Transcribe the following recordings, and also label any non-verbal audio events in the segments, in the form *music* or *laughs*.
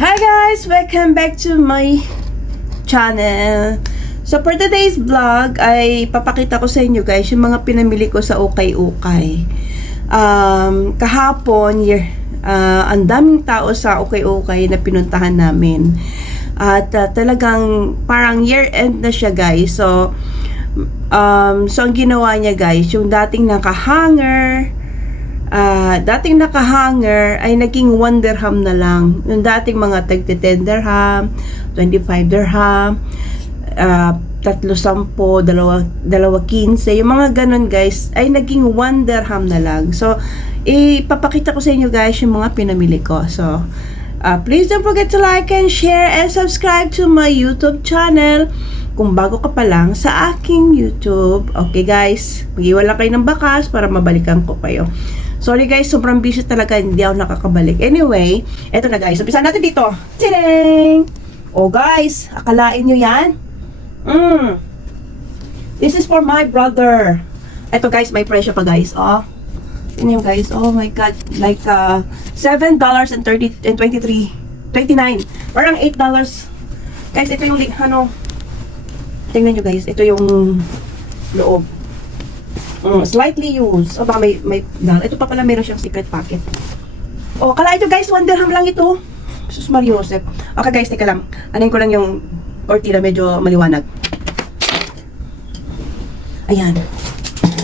Hi guys! Welcome back to my channel. So for today's vlog ay papakita ko sa inyo guys yung mga pinamili ko sa Ukay-Ukay. Um, kahapon, uh, ang daming tao sa Ukay-Ukay na pinuntahan namin. At uh, talagang parang year end na siya guys. So um, so ang ginawa niya guys, yung dating nakahanger, Dating nakahanger ay naging 1 dirham na lang. Yung dating mga tag 10 dirham, 25 dirham, ah, tatlo sampo, dalawa, dalawa 15. Yung mga ganun guys ay naging 1 dirham na lang. So, ipapakita ko sa inyo guys yung mga pinamili ko. So, ah, please don't forget to like and share and subscribe to my YouTube channel kung bago ka pa lang sa aking YouTube. Okay guys, mag-iwan lang kayo ng bakas para mabalikan ko kayo. Sorry guys, sobrang busy talaga, hindi ako nakakabalik. Anyway, eto na guys, umpisa natin dito. Tadang! Oh guys, akalain nyo yan? Mm. This is for my brother. Eto guys, may presyo pa guys. Oh. Tingnan guys. Oh my god. Like uh, $7 and 30 and 23 29. Parang $8. Guys, ito yung ano. Tingnan nyo guys, ito yung loob. Mm, slightly used. O baka may, may, na, ito pa pala meron siyang secret pocket. O, kala ito guys, one dirham lang ito. Sus Mario Joseph. Okay guys, teka lang. Anin ko lang yung cortina medyo maliwanag. Ayan.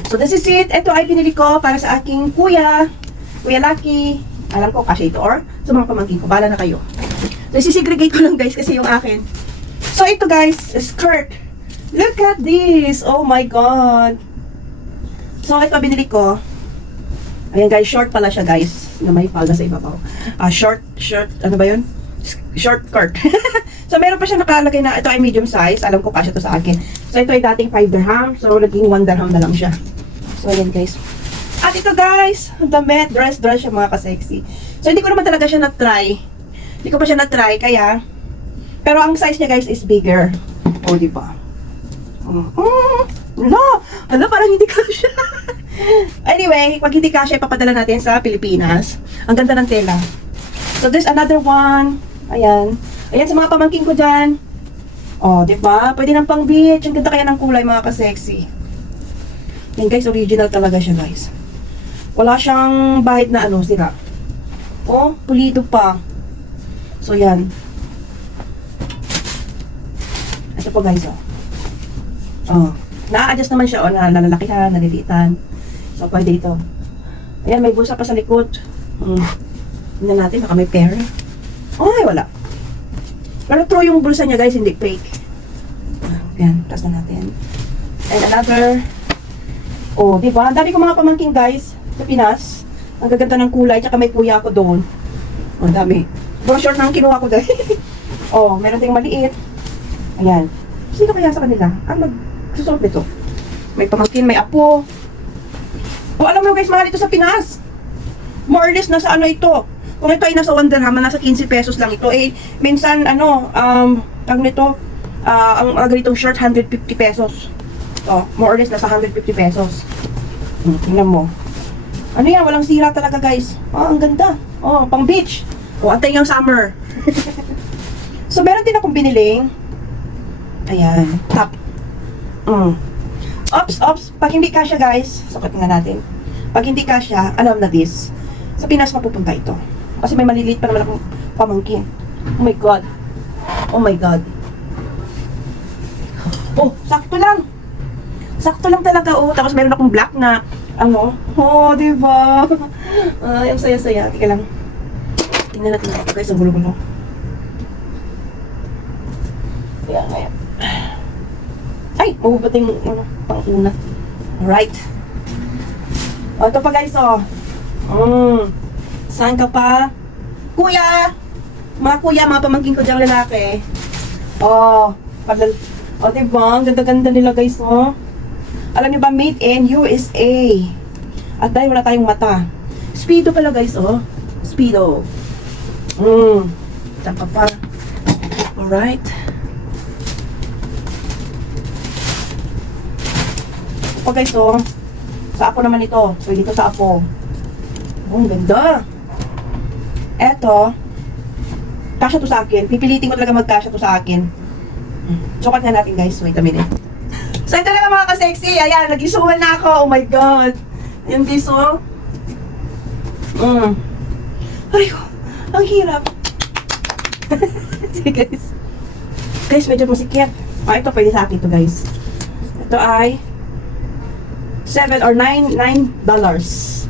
So this is it. Ito ay pinili ko para sa aking kuya. Kuya Lucky. Alam ko kasi ito or sa mga pamangkin ko. Bala na kayo. So isisegregate ko lang guys kasi yung akin. So ito guys, skirt. Look at this. Oh my god. So, ito binili ko. Ayan guys, short pala siya guys. Na may palda sa ibabaw. Ah, short, short, ano ba yun? Short skirt. *laughs* so, meron pa siya nakalagay na ito ay medium size. Alam ko pa siya to sa akin. So, ito ay dating 5 dirham. So, naging 1 dirham na lang siya. So, ayan guys. At ito guys, damit, dress, dress siya mga ka-sexy. So, hindi ko naman talaga siya na-try. Hindi ko pa siya na-try, kaya, pero ang size niya guys is bigger. O, di ba? Mm. Wala! Wala, parang hindi kasha. *laughs* anyway, pag hindi kasha, ipapadala natin sa Pilipinas. Ang ganda ng tela. So, there's another one. Ayan. Ayan sa mga pamangking ko dyan. Oh, di ba? Pwede ng pang beach. Ang ganda kaya ng kulay, mga ka-sexy. Yan guys, original talaga siya guys. Wala siyang bahid na ano, sira. Oh, pulido pa. So, yan. Ito po guys, oh. Oh. Na-adjust naman siya, oh, na nalalakihan, nalilitan. So, pwede ito. Ayan, may bulsa pa sa likod. Hmm. Tingnan natin, baka may pera. Ay, wala. Pero true yung bulsa niya, guys, hindi fake. Ayan, taas na natin. And another. Oh, di ba? Ang dami ko mga pamangking, guys, sa Pinas. Ang gaganda ng kulay, tsaka may kuya ako doon. Oh, dami. Bro, short na ang kinuha ko dahil. *laughs* oh, meron ding maliit. Ayan. Sino kaya sa kanila? Ang magsusuot nito? May pamangkin, may apo. O alam mo guys, mahal ito sa Pinas. More or less, nasa ano ito. Kung ito ay nasa 1 dirham, nasa 15 pesos lang ito. Eh, minsan, ano, um, ang nito, ah, ang mga ganitong short, 150 pesos. Oh, more or less, nasa 150 pesos. Hmm, tingnan mo. Ano yan, walang sira talaga guys. Oh, ang ganda. Oh, pang beach. Oh, antay yung summer. *laughs* so, meron din akong biniling Ayan, top. Mm. Ops, ops. Pag hindi kasya, guys, sukat nga natin. Pag hindi kasya, alam na this. Sa Pinas mapupunta ito. Kasi may maliliit pa naman akong pamangkin. Oh my God. Oh my God. Oh, sakto lang. Sakto lang talaga, oh. Tapos meron akong black na, ano, oh, di ba? Ay, ang saya-saya. Tika lang. Tingnan natin ito, guys. Ang gulo-gulo. Ayan, ayan. Ay, mabubuting ano, pang una. Alright. O, ito pa guys, oh. Mm. Saan ka pa? Kuya! Mga kuya, mga pamangkin ko diyang lalaki. Oh, padal... O, diba? Ang ganda-ganda nila guys, oh. Alam niyo ba, made in USA. At dahil wala tayong mata. Speedo pala guys, oh. Speedo. Mm. Saan ka pa? Alright. Ito guys, oh. Sa apo naman ito. So, dito sa apo. Oh, ang ganda. Eto. Kasya to sa akin. Pipilitin ko talaga magkasya to sa akin. Sukat nga natin guys. Wait a minute. So ito na mga ka-sexy. Ayan, nag-isuhan na ako. Oh my God. Yan guys, oh. Mm. Ay ko. Ang hirap. *laughs* Sige guys. Guys, medyo masikip. Ah, ito pwede sa akin to guys. Ito ay 7 or 9 9 dollars.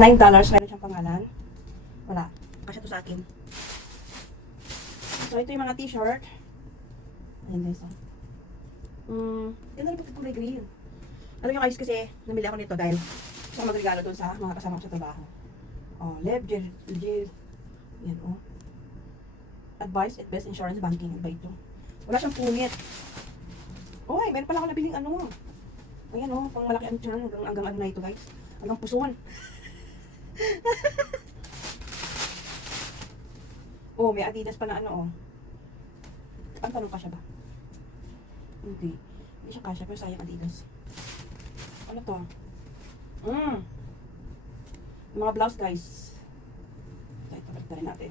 9 dollars. Meron siyang pangalan. Wala. Kasi to sa akin. So, ito yung mga t-shirt. Ayan guys, oh. Mm, ganda rin pati kulay green. Alam nyo guys, kasi namili ako nito dahil gusto ko magregalo doon sa mga kasama ko sa trabaho. Oh, Lev, Jer, Jer. Yan, oh. Advice at best insurance banking. Ba ito? Wala siyang pungit. Uy, meron pala ako nabiling ano. Ayan, oh, pang malaki ang tiyan hanggang, hanggang ano na ito guys. Hanggang puson. *laughs* oh, may Adidas pa na ano, oh. Ang tanong ka siya ba? Hindi. Hindi siya kasya, pero sayang Adidas. Ano to? Mm. Yung Mga blouse, guys. Ito, ito, na rin natin.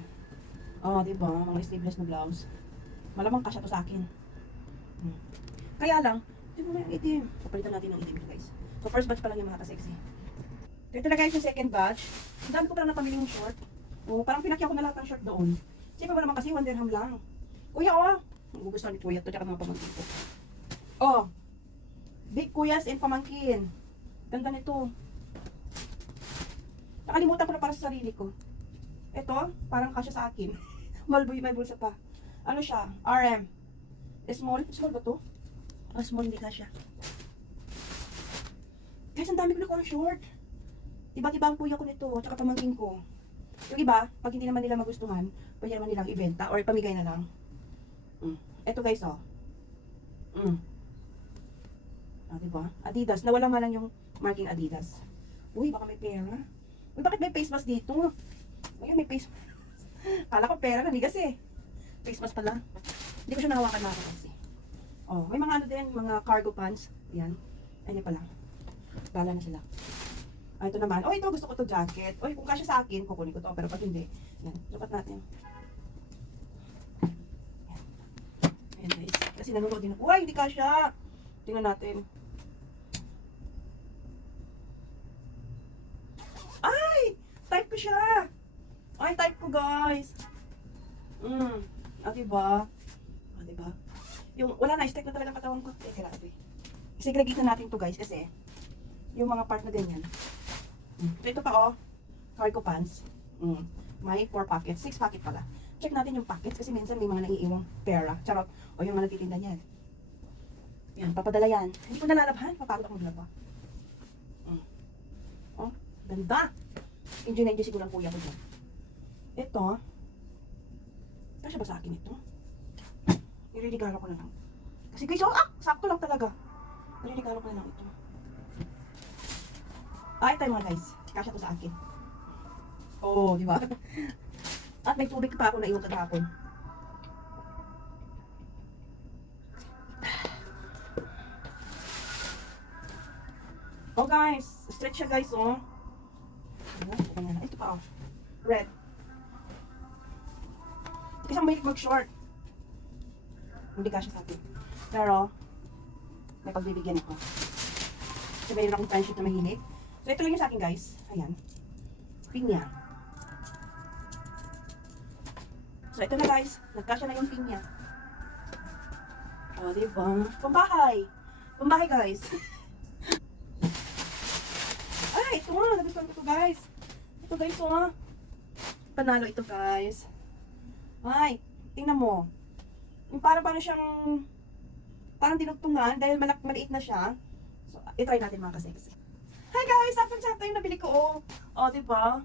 Oh, di ba? Mga sleeveless na blouse. Malamang kasya to sa akin. Mm. Kaya lang, di ba may itim? Papalitan natin ng itim, guys. So, first batch pa lang yung mga ka-sexy. Ito na guys yung second batch. Ang dami ko parang napamili yung short. Oh, parang pinakya ko na lahat ng short doon. Siyempre ba naman kasi one dirham lang. Kuya, oh. Gugustuhan ni Kuya to, tsaka mga pamangkin ko. Oh. Big Kuyas and pamangkin. Ganda nito. Nakalimutan ko na para sa sarili ko. Ito, parang kasya sa akin. *laughs* Malboy, may bulsa pa. Ano siya? RM. Small. Small ba to? Ah, small, hindi kasya. Guys, ang dami ko nakuha ng short. Iba't iba ang kuya ko nito, tsaka pamangkin ko. Yung iba, pag hindi naman nila magustuhan, pwede naman nilang ibenta or pamigay na lang. Mm. Ito guys, oh. Mm. Ah, diba? Adidas. Nawala man lang yung marking Adidas. Uy, baka may pera. Uy, bakit may face mask dito? Ayun, may face mask. *laughs* Kala ko pera, namigas eh. Face mask pala. Hindi ko siya nahawakan na kasi. Oh, may mga ano din, mga cargo pants. Yan. Ayan pala. Bala na sila. Ah, ito naman. Oh, ito gusto ko to jacket. Oy, kung kasya sa akin, kukunin ko to. Pero pag hindi, yan. Lupat natin. Ayan guys. Kasi nanonood din. Uy, hindi kasya. Tingnan natin. Ay! Type ko siya! Ay, type ko guys. Mm. Ah, diba? Yung, wala na, stick na talaga katawan ko. Eh, eh. Segregate na natin to guys kasi yung mga part na ganyan. Mm. So, ito pa oh. Cargo pants. Mm. May 4 pockets. 6 pocket pala. Check natin yung pockets kasi minsan may mga naiiwang pera. Charot. O yung mga nagtitinda niyan. Yan, papadala yan. Hindi ko nalalabhan. Papagod ako maglaba. Mm. Oh, ganda. Enjoy na enjoy siguro ang kuya ko dyan. Ito. Kasya ba sa akin ito? Niriregalo ko na lang. Kasi guys, oh, ah, sakto lang talaga. Niriregalo ko na lang ito. Ah, ito yung mga guys. Kasya to sa akin. Oo, oh, di ba? *laughs* At may tubig pa ako na iwan kagahapon. Oh guys, stretch siya guys, oh. Ito pa, oh. Red. Kasi ang mahilig mag-short. Hindi kasya sa akin. Pero, may pagbibigyan ako. Kasi mayroon akong friendship na mahilig. So, ito lang yung sa akin, guys. Ayan. Pinya. So, ito na, guys. Nagkasya na yung pinya. O, oh, diba? Pambahay. Pambahay, guys. *laughs* Ay, ito nga. Nagustuhan ko ito, guys. Ito, guys, oh. Panalo ito, guys. Ay, tingnan mo. Yung parang parang siyang parang dinugtungan dahil malak maliit na siya. So, i-try natin mga ka-sexy. Hi guys! Sakto-sakto yung nabili ko. Oh, oh di ba?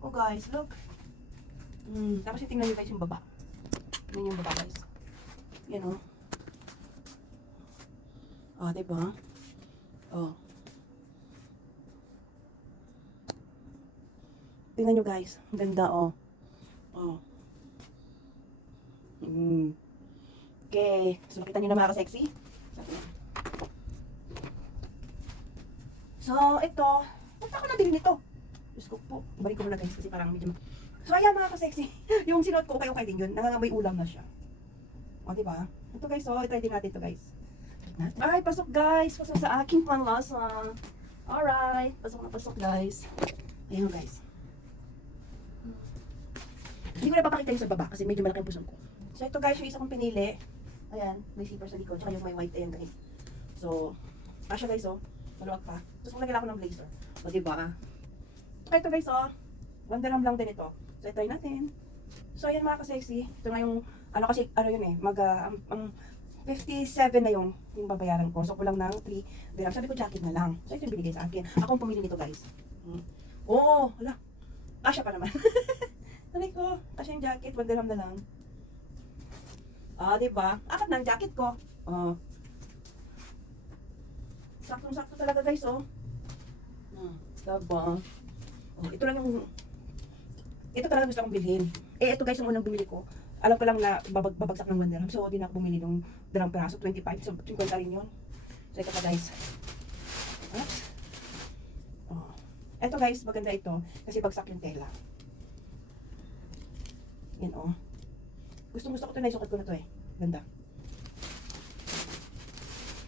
Oh guys, look. Mm, tapos tingnan nyo guys yung baba. Tingnan yung baba guys. Yan oh. Oh, di ba? Oh. Tingnan nyo guys. Ang ganda oh. Oh. Mm. Okay. So, nakita nyo na mga ka-sexy? So, ito. Punta ko na din nito. Diyos ko po. Balik ko muna guys kasi parang medyo So, ayan mga ka-sexy. *laughs* yung sinuot ko, okay-okay din yun. Nangangamoy ulam na siya. O, diba? Ito guys, so, try din natin ito guys. Ay, pasok guys. Pasok sa aking panlasa. Alright. Pasok na pasok guys. Ayan guys. Hindi ko na papakita yung sa baba kasi medyo malaki ang puso ko. So, ito guys, yung isa kong pinili. Ayan, may zipper sa likod. Tsaka yung may white end guys. So, asya guys, oh. Maluwag pa. Tapos maglagay ako ng blazer. O, diba? Ito guys, oh. One dirham lang din ito. So, try natin. So, ayan mga ka-sexy. Ito nga yung, ano kasi, ano yun eh, mag, ah, ang, ang 57 na yung, yung babayaran ko. So, kulang ng 3 dirham. Sabi ko, jacket na lang. So, ito yung binigay sa akin. Ako ang pumili nito, guys. Hmm. Oo, wala. Kasya pa naman. *laughs* Sabi ko, kasya yung jacket, 1 dirham na lang. Ah, di ba? Akat ang jacket ko. Oh. Saktong-sakto talaga, guys, oh. Hmm, diba? Oh, ito lang yung ito talaga gusto kong bilhin. Eh, ito guys, yung unang bumili ko. Alam ko lang na babag, babagsak ng 1 dirham. So, di na ako bumili ng dirham peraso. 25. So, 50 rin yun. So, ito pa guys. Oops. Oh. Ito guys, maganda ito. Kasi bagsak yung tela. Yan oh. Gustong gusto ko ito na isukat ko na to eh. Ganda.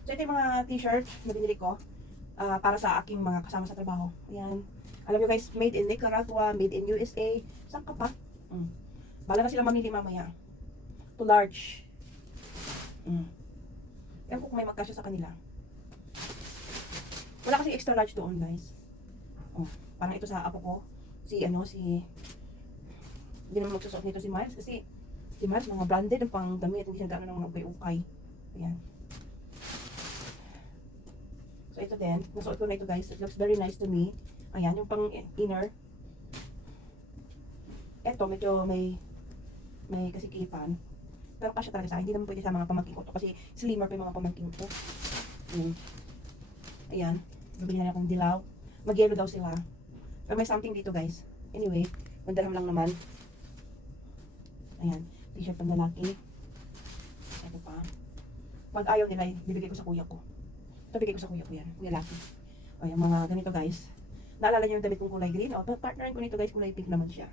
So, ito yung mga t-shirt na binili ko. ah, para sa aking mga kasama sa trabaho. Ayan. Alam nyo guys, made in Nicaragua, made in USA. Saan ka pa? Mm. Bala na sila mamili mamaya. To large. Mm. Ko kung may magkasya sa kanila. Wala kasi extra large doon guys. Oh, parang ito sa apo ko. Si ano, si... Hindi naman magsusuot nito si Miles kasi Miles mga branded ang pang damit. Hindi siya gano'n ng mga ukay-ukay. Ayan. So ito din, nasuot ko na ito guys. It looks very nice to me. Ayan, yung pang inner. Ito, medyo may may kasikipan. Pero kasya talaga sa akin. Hindi naman pwede sa mga pamangkin ko to kasi slimmer pa yung mga pamangkin ko. Ayan. Ayan. Bibili na akong dilaw. Mag-yellow daw sila. Pero may something dito guys. Anyway, mandaram lang naman. Ayan. T-shirt pang lalaki. Ito pa. Pag ayaw nila, bibigay ko sa kuya ko. Ito bigay ko sa kuya ko yan. Kuya Lucky. O yung mga ganito guys. Naalala niyo yung damit kong kulay green? O, partnerin ko nito guys, kulay pink naman siya.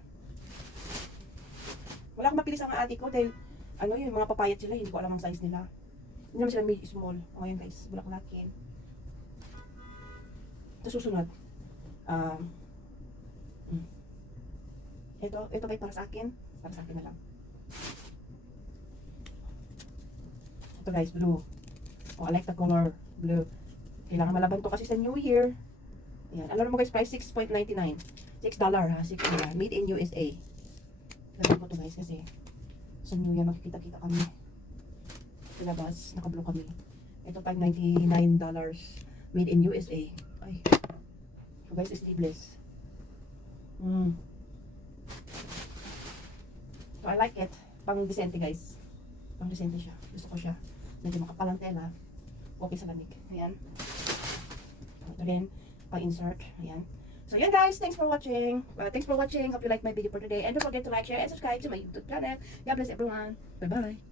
Wala akong mapili sa mga ate ko dahil ano yun, mga papayat sila, hindi ko alam ang size nila. Hindi naman sila made small. O ngayon guys, bulaklaki. Ito susunod. Um, ito, ito guys para sa akin. Para sa akin na lang. Ito guys, blue. Oh, I like the color blue. Kailangan malaban to kasi sa New Year. Ayan. Alam mo guys, price 6.99. 6 dollar ha, 6 dollar. Made in USA. Lagyan ko to guys kasi sa New Year makikita-kita kami. Sa labas, naka-blue kami. Ito 5.99 dollars. Made in USA. Ay. So guys, sleeveless. Mm. So I like it. Pang decente guys. Pang decente siya. Gusto ko siya. Medyo makapal ang tela. Okay sa lamig. Ayan. Ito rin. Pang-insert. Ayan. So yun guys, thanks for watching. Uh, thanks for watching. Hope you like my video for today. And don't forget to like, share, and subscribe to my YouTube channel. God bless everyone. Bye-bye.